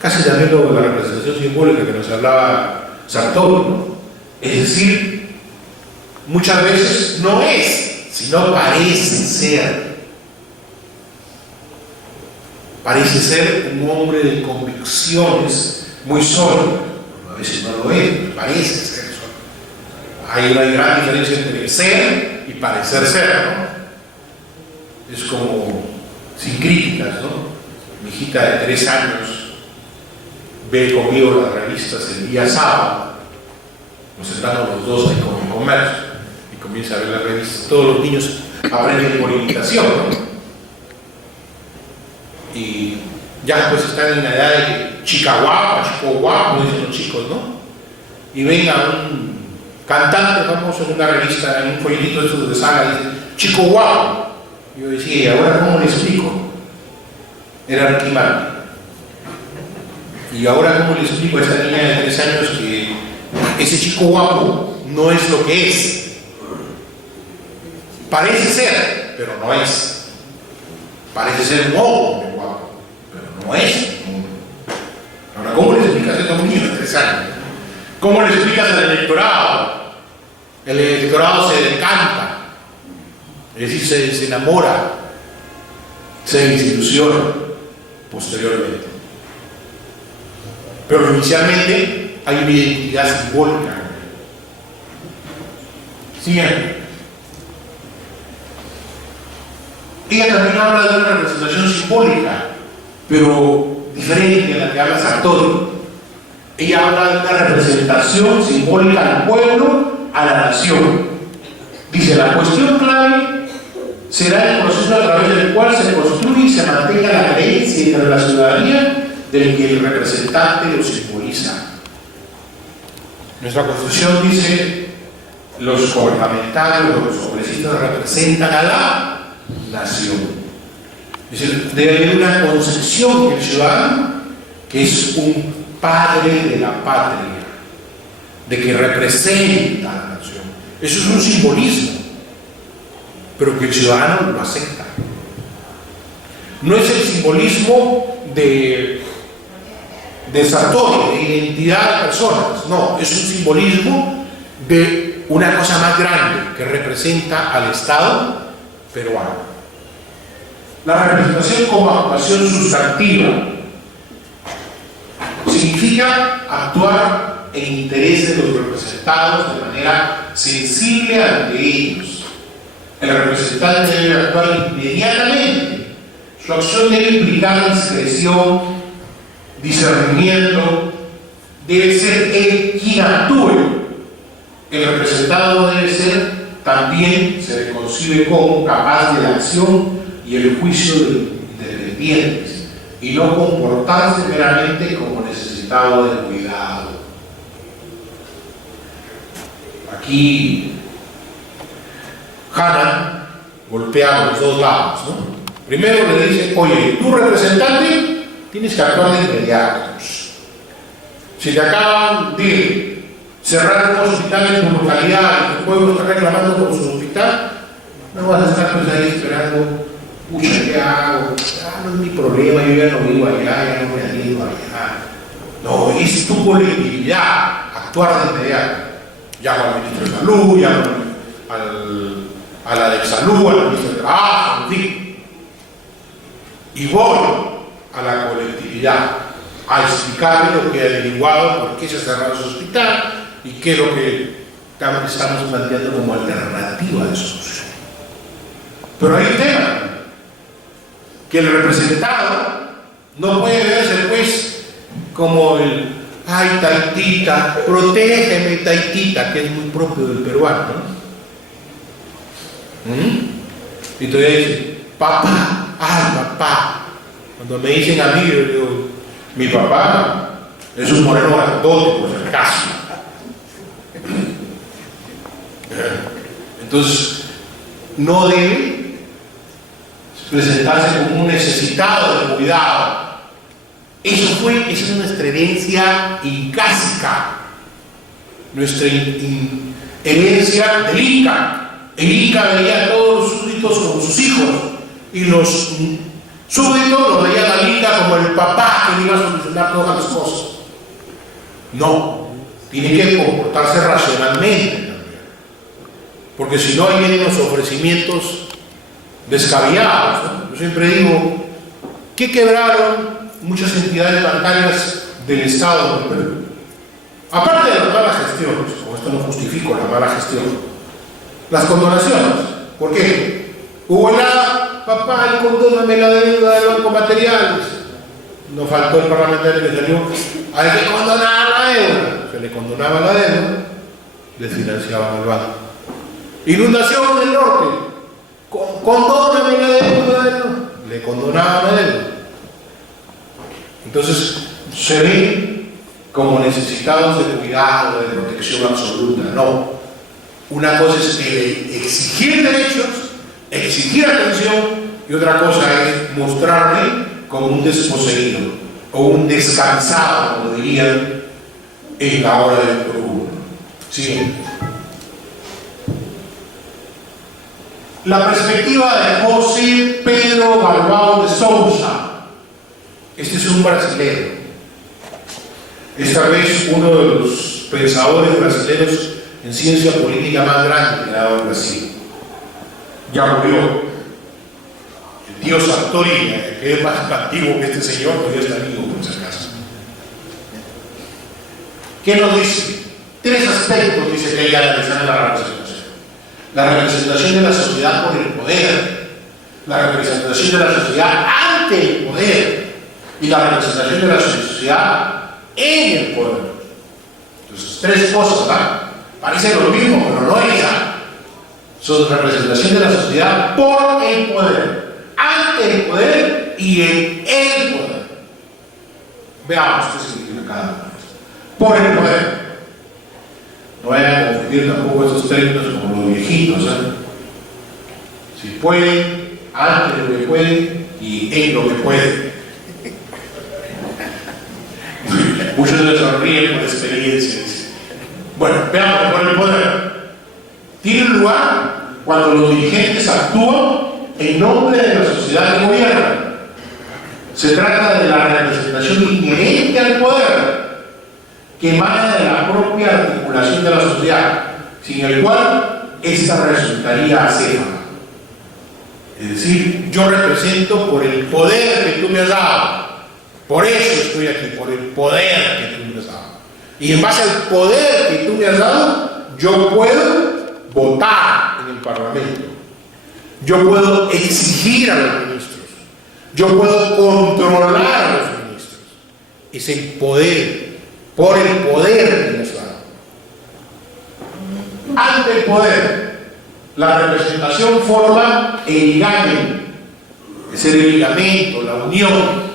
Casi también lo de la representación simbólica que nos hablaba Sartori, ¿no? Es decir, muchas veces no es, sino parece ser. Parece ser un hombre de convicciones muy sólidas. A veces no lo es, parece ser eso. Hay una gran diferencia entre ser y parecer ser, ¿no? Es como, sin críticas, ¿no? Mi hijita de 3 años ve conmigo las revistas el día sábado, nos sentamos los dos ahí con el comercio y comienza a ver las revistas. Todos los niños aprenden por imitación, ¿no? Y ya pues están en la edad de chica guapa, chico guapo, dicen los chicos, ¿no? Y ven a un cantante famoso en una revista, en un folletito de esos de saga, y dice, chico guapo. Y yo decía, ¿y ahora cómo le explico? Era Ricky Martin. Y ahora cómo le explico a esta niña de 3 años que ese chico guapo no es lo que es. Parece ser, pero no es. Parece ser un hombre guapo, pero no es. Ahora, ¿cómo le explicas esto a un niño de 3 años? ¿Cómo le explicas al electorado? El electorado se decanta, es decir, se enamora, se desilusiona posteriormente. Pero inicialmente hay una identidad simbólica. Siguiente. Ella también habla de una representación simbólica, pero diferente a la que habla Sartori. Ella habla de una representación simbólica al pueblo, a la nación. Dice, la cuestión clave será el proceso a través del cual se construye y se mantenga la creencia entre la ciudadanía del que el representante lo simboliza. Nuestra Constitución dice, los gubernamentales, los congresistas representan a la nación. Es decir, debe haber una concepción del ciudadano que es un padre de la patria, de que representa a la nación. Eso es un simbolismo, pero que el ciudadano lo acepta. No es el simbolismo de Sartori, de identidad de personas, no, es un simbolismo de una cosa más grande que representa al Estado peruano. La representación como actuación sustantiva significa actuar en interés de los representados de manera sensible ante ellos. El representante debe actuar inmediatamente. Su acción debe implicar discreción, discernimiento, debe ser él quien actúe. El representado debe ser también, se le concibe como capaz de la acción y el juicio de independientes y no comportarse meramente como necesitado de cuidado. Aquí Hannah golpea a los dos lados, ¿no? Primero le dice, oye, tu representante tienes que actuar de inmediato. Si te acaban de cerrar un hospital en tu localidad y tu pueblo está reclamando por su hospital, no vas a estar pues ahí esperando, pucha, ¿qué hago? No es mi problema, yo ya no vivo allá, ya no me atiendo allá. No, es tu colectividad, actuar de inmediato. Llamo al ministro de Salud, llamo a la de Salud, al ministro de Trabajo, en fin. Y voy a la colectividad. a explicarme lo que he averiguado, por qué se ha cerrado ese hospital y qué es lo que estamos planteando como alternativa de solución. Pero hay un tema, que el representado no puede verse pues como el ay taitita, protégeme taitita, que es muy propio del peruano, ¿no? Y todavía dice, papá, ay papá. Cuando me dicen a mí, yo digo, mi papá es un moreno grandote, por si acaso. Entonces, no debe presentarse como un necesitado de cuidado. Esa es nuestra herencia incásica, nuestra herencia del Inca. El Inca veía a todos los súbditos como sus hijos y los súbditos lo veían al Inca como el papá que le iba a solucionar todas las cosas. No, tiene que comportarse racionalmente también, porque si no, ahí vienen los ofrecimientos descabellados, ¿no? Yo siempre digo que quebraron muchas entidades bancarias del Estado del Perú. Aparte de las malas gestiones, como esto no justifico la mala gestión, las condonaciones. ¿Por qué? Hubo papá, condóname la deuda del Banco Materiales. No faltó el parlamentario que salió, hay que condonar la deuda. Se le condonaba la deuda, desfinanciaban el banco. Inundación del norte, condóname la deuda, le condonaban la deuda. Entonces se ven como necesitados de cuidado, de protección absoluta. No. Una cosa es exigir derechos, exigir atención, y otra cosa es mostrarme como un desposeído o un descansado, como dirían en la hora del Perú. Sí. La perspectiva de José Pedro Galvão de Souza. Este es un brasileño. Esta vez uno de los pensadores brasileños en ciencia política más grande que ha dado Brasil. Ya murió. El tío Sartori, que es más antiguo que este señor, todavía está vivo por si acaso. ¿Qué nos dice? Tres aspectos dice que hay que analizar en la representación. La representación de la sociedad por el poder, la representación de la sociedad ante el poder y la representación de la sociedad en el poder. Entonces, tres cosas, ¿verdad? Parece lo mismo, pero no es esa. Son representación de la sociedad por el poder, ante el poder y en el poder. Veamos qué significa cada uno. Por el poder. No vayan a confundir tampoco esos términos como los viejitos, ¿eh? Si pueden, ante lo que pueden y en lo que pueden. Muchos se sonríen por experiencias. Bueno, veamos, por el poder. Tiene lugar cuando los dirigentes actúan en nombre de la sociedad que gobierna. Se trata de la representación inherente al poder, que emana de la propia articulación de la sociedad, sin el cual esta resultaría acéfala. Es decir, yo represento por el poder que tú me has dado. Por eso estoy aquí, por el poder que tú me has dado. Y en base al poder que tú me has dado, yo puedo votar en el Parlamento. Yo puedo exigir a los ministros. Yo puedo controlar a los ministros. Es el poder, por el poder que me has dado. Ante el poder, la representación forma el ligamen, es el ligamento, la unión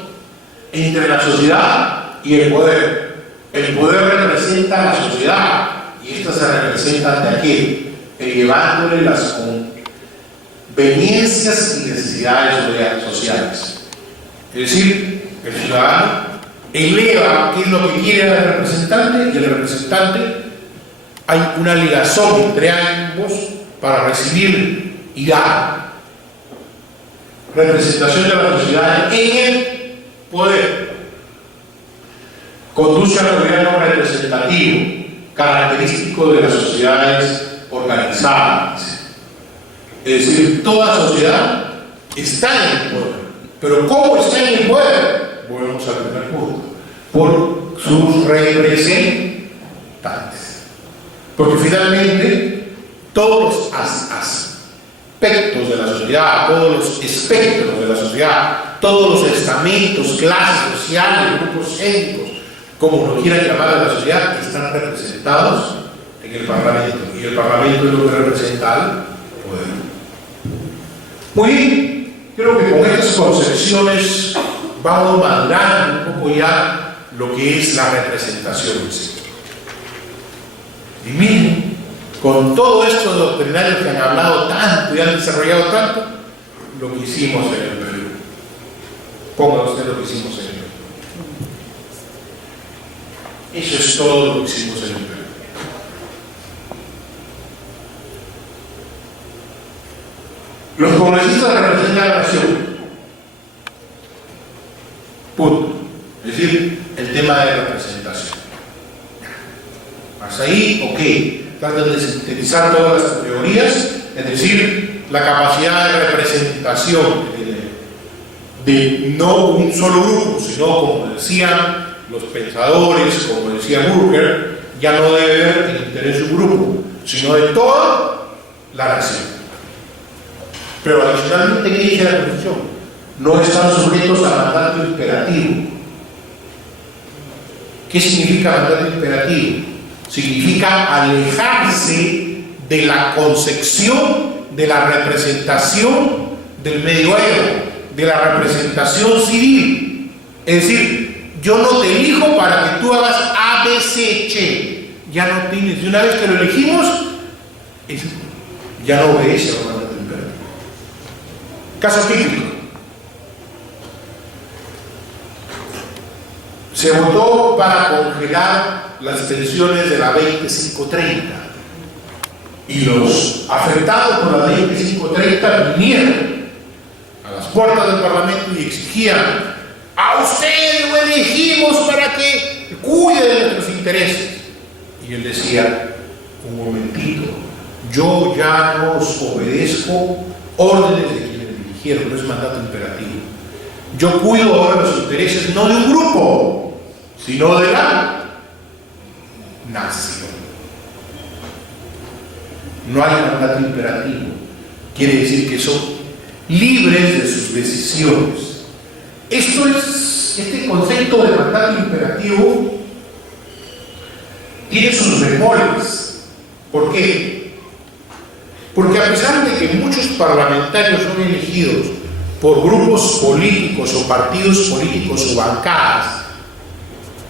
entre la sociedad y el poder. El poder representa a la sociedad y esta se representa ante aquel, elevándole las conveniencias y necesidades sociales. Es decir, el ciudadano eleva qué es lo que quiere al representante y el representante hay una ligazón entre ambos para recibir y dar. Representación de la sociedad en el poder. Conduce al gobierno representativo, característico de las sociedades organizadas. Es decir, toda sociedad está en el poder. Pero ¿cómo está en el poder? Volvemos al primer punto. por sus representantes. Porque finalmente todos los aspectos de la sociedad, todos los espectros de la sociedad, todos los estamentos, clases sociales, grupos étnicos, como lo quieran llamar a la sociedad, están representados en el Parlamento. Y el Parlamento es lo que representa al poder. Muy bien, creo que con estas concepciones vamos madurando un poco ya lo que es la representación en sí. Y miren, con todo esto de doctrinarios que han hablado tanto y han desarrollado tanto, lo que hicimos en el Perú. Ponga usted lo que hicimos en el Perú. Eso es todo lo que hicimos en el Perú. Los congresistas representan a la nación. Punto. Es decir, el tema de representación. Hasta ahí, ok. Tratan de sintetizar todas las teorías, es decir, la capacidad de representación de no un solo grupo, sino, como decían los pensadores, como decía Burger, ya no debe ver el interés de un grupo, sino de toda la nación. Pero adicionalmente, ¿qué dice la Constitución? No están sujetos a mandato imperativo. ¿Qué significa mandato imperativo? Significa alejarse de la concepción de la representación del medioevo, de la representación civil. Es decir, yo no te elijo para que tú hagas A, B, C, Ch. Ya no tienes, y una vez que lo elegimos, ya no obedece a mandato imperativo. Caso típico. Se votó para congelar las pensiones de la 2530 y los afectados por la 2530 vinieron a las puertas del Parlamento y exigían: a usted lo elegimos para que cuide de nuestros intereses. Y él decía: un momentito, yo ya no os obedezco órdenes de quienes me eligieron, no es mandato imperativo. Yo cuido ahora los intereses no de un grupo, sino de la nación. No hay mandato imperativo. Quiere decir que son libres de sus decisiones. Este concepto de mandato imperativo tiene sus bemoles. ¿Por qué? Porque a pesar de que muchos parlamentarios son elegidos por grupos políticos o partidos políticos o bancadas,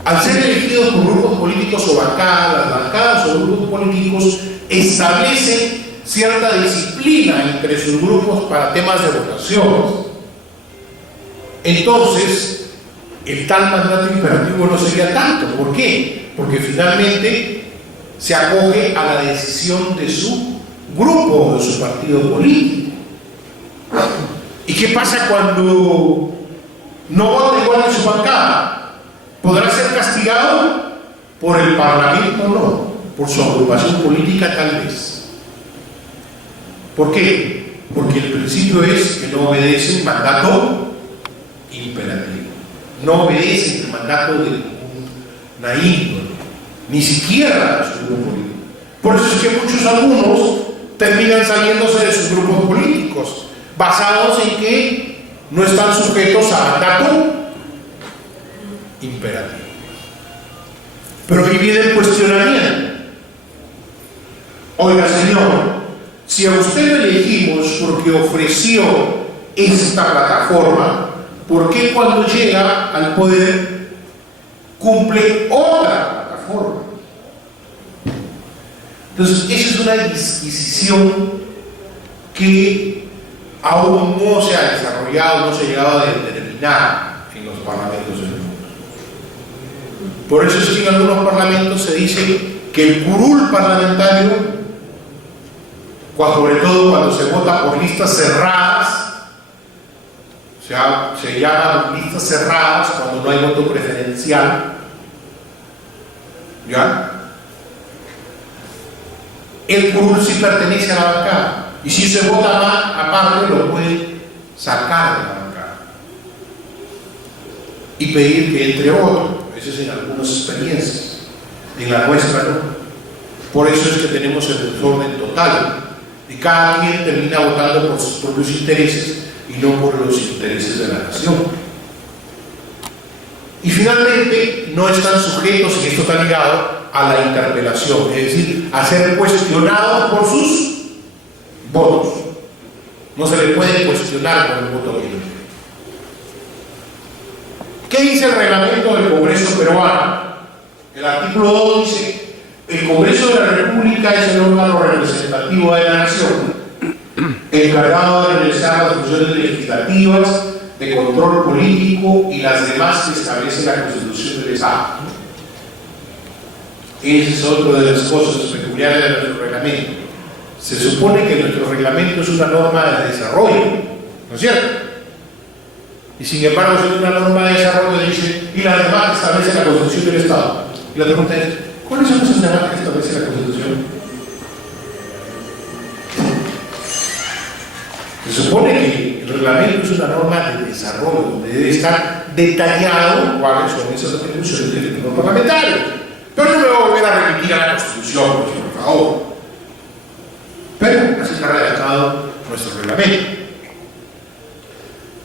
al ser elegidos por grupos políticos o bancadas, las bancadas o grupos políticos establecen cierta disciplina entre sus grupos para temas de votación. Entonces, el tal mandato imperativo no sería tanto. ¿Por qué? Porque finalmente se acoge a la decisión de su grupo o de su partido político. ¿Y qué pasa cuando no vota igual en su bancada? ¿Podrá ser castigado? Por el Parlamento no, por su agrupación política tal vez. ¿Por qué? Porque el principio es que no obedece el mandato imperativo, no obedece el mandato de ninguna índole, ni siquiera de su grupo político. Por eso es que algunos terminan saliéndose de sus grupos políticos, basados en que no están sujetos a mandato imperativo. Pero ahí viene el cuestionamiento. Oiga, señor, si a usted lo elegimos porque ofreció esta plataforma, ¿por qué cuando llega al poder cumple otra plataforma? Entonces, esa es una disquisición que aún no se ha desarrollado, no se ha llegado a determinar en los parlamentos del mundo. Por eso es que en algunos parlamentos se dice que el curul parlamentario, sobre todo cuando se vota por listas cerradas, se llaman listas cerradas cuando no hay voto preferencial, ¿ya? El curul sí pertenece a la bancada. Y si se vota más aparte, lo puede sacar de la bancada y pedir que entre otro. eso es en algunas experiencias, en la nuestra no. Por eso es que tenemos el desorden total, y cada quien termina votando por sus propios intereses y no por los intereses de la nación. Y finalmente no están sujetos, y esto está ligado a la interpelación, es decir, a ser cuestionados por sus votos. No se le puede cuestionar por el voto que emite. ¿Qué dice el reglamento del Congreso peruano? El artículo 2 dice: el Congreso de la República es el órgano representativo de la nación, encargado de realizar las funciones legislativas, de control político y las demás que establece la Constitución del Estado. Esa es otra de las cosas peculiares de nuestro reglamento. Se supone que nuestro reglamento es una norma de desarrollo, ¿no es cierto? Y sin embargo, si es una norma de desarrollo, dice, y las demás que establece la Constitución del Estado. Y la pregunta es, ¿cuáles son esos demás que establece la Constitución? Se supone que el reglamento es una norma de desarrollo, donde debe estar detallado cuáles son esas atribuciones del gobierno parlamentario. Pero no me voy a volver a remitir a la Constitución, por favor. Pero así está redactado nuestro reglamento.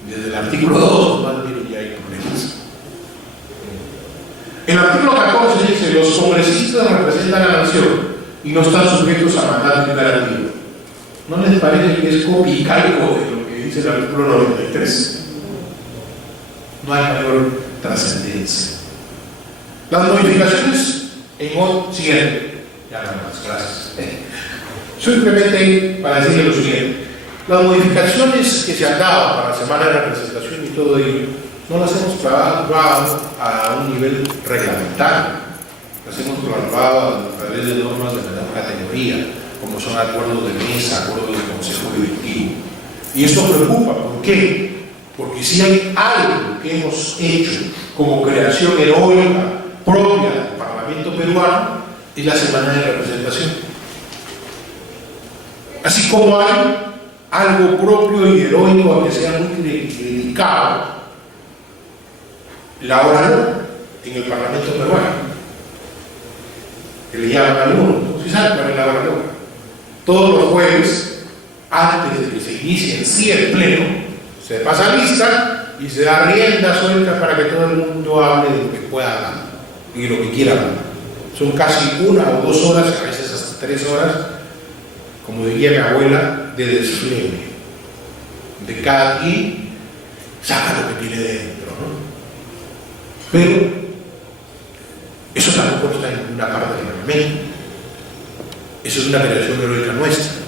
Desde el artículo 2, más bien ya hay problemas. El artículo 14 dice: los congresistas representan a la nación y no están sujetos a mandato imperativo. ¿No les parece que es copia y calco de lo que dice el artículo 93? No hay mayor trascendencia. Las modificaciones en siguiente. Ya nada más, gracias. Simplemente para decirle lo siguiente: las modificaciones que se han dado para la semana de representación y todo ello, no las hemos trabajado a un nivel reglamentario, las hemos trabajado a través de normas de menor categoría, como son acuerdos de mesa, acuerdos del Consejo Directivo. Y esto preocupa, ¿por qué? Porque si hay algo que hemos hecho como creación heroica propia del Parlamento peruano, es la semana de representación. Así como hay algo propio y heroico a que sea muy criticado, la hora no, en el Parlamento peruano, que le llaman algunos, ¿sí saben cuál es la hora no? Todos los jueves, antes de que se inicie en sí el pleno, se pasa lista y se da rienda suelta para que todo el mundo hable de lo que pueda hablar y lo que quiera hablar. Son casi 1 o 2 horas, a veces hasta 3 horas, como diría mi abuela, de desfleme. De cada quien saca lo que tiene dentro, ¿no? Pero eso tampoco está en ninguna parte del reglamento. Eso es una creación heroica nuestra.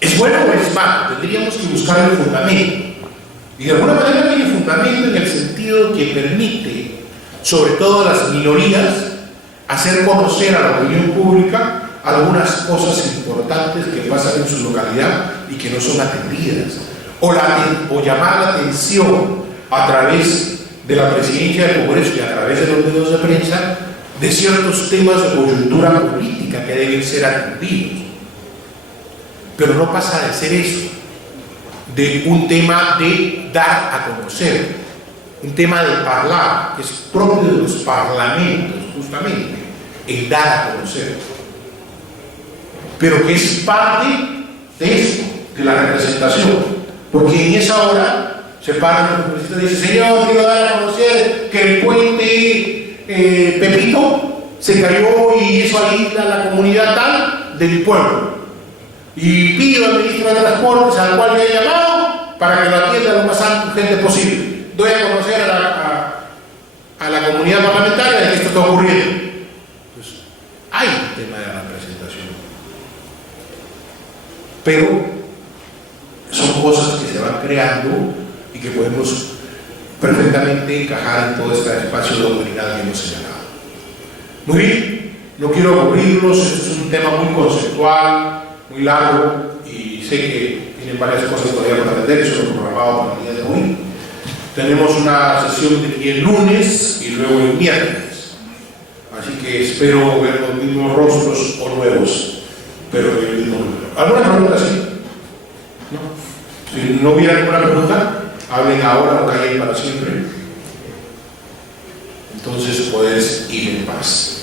¿Es bueno o es malo? Tendríamos que buscar el fundamento. Y de alguna manera hay un fundamento en el sentido que permite, sobre todo a las minorías, hacer conocer a la opinión pública algunas cosas importantes que pasan en su localidad y que no son atendidas. O llamar la atención a través de la presidencia del Congreso y a través de los medios de prensa de ciertos temas de coyuntura política que deben ser atendidos. Pero no pasa de ser eso, de un tema de dar a conocer, un tema de hablar, que es propio de los parlamentos, justamente, el dar a conocer. Pero que es parte de esto, de la representación, porque en esa hora se para el congresista y dice: señor, quiero dar a conocer que el puente Pepito se cayó y eso aísla a la comunidad tal del pueblo. Y pido al ministro de Transportes, al cual le he llamado, para que lo atienda lo más urgente posible. Doy a conocer a la comunidad parlamentaria de que esto está ocurriendo. Entonces, hay un tema de la representación. Pero son cosas que se van creando y que podemos perfectamente encajar en todo este espacio doctrinal que hemos señalado. Muy bien, no quiero aburrirlos, esto es un tema muy conceptual, muy largo, y sé que tienen varias cosas todavía para atender, eso lo programado para el día de hoy. Tenemos una sesión de aquí el lunes y luego el miércoles, así que espero ver los mismos rostros o nuevos, pero el mismo número. ¿Alguna pregunta? Sí. ¿No? Si no hubiera ninguna pregunta, hablen ahora o callen para siempre. entonces puedes ir en paz.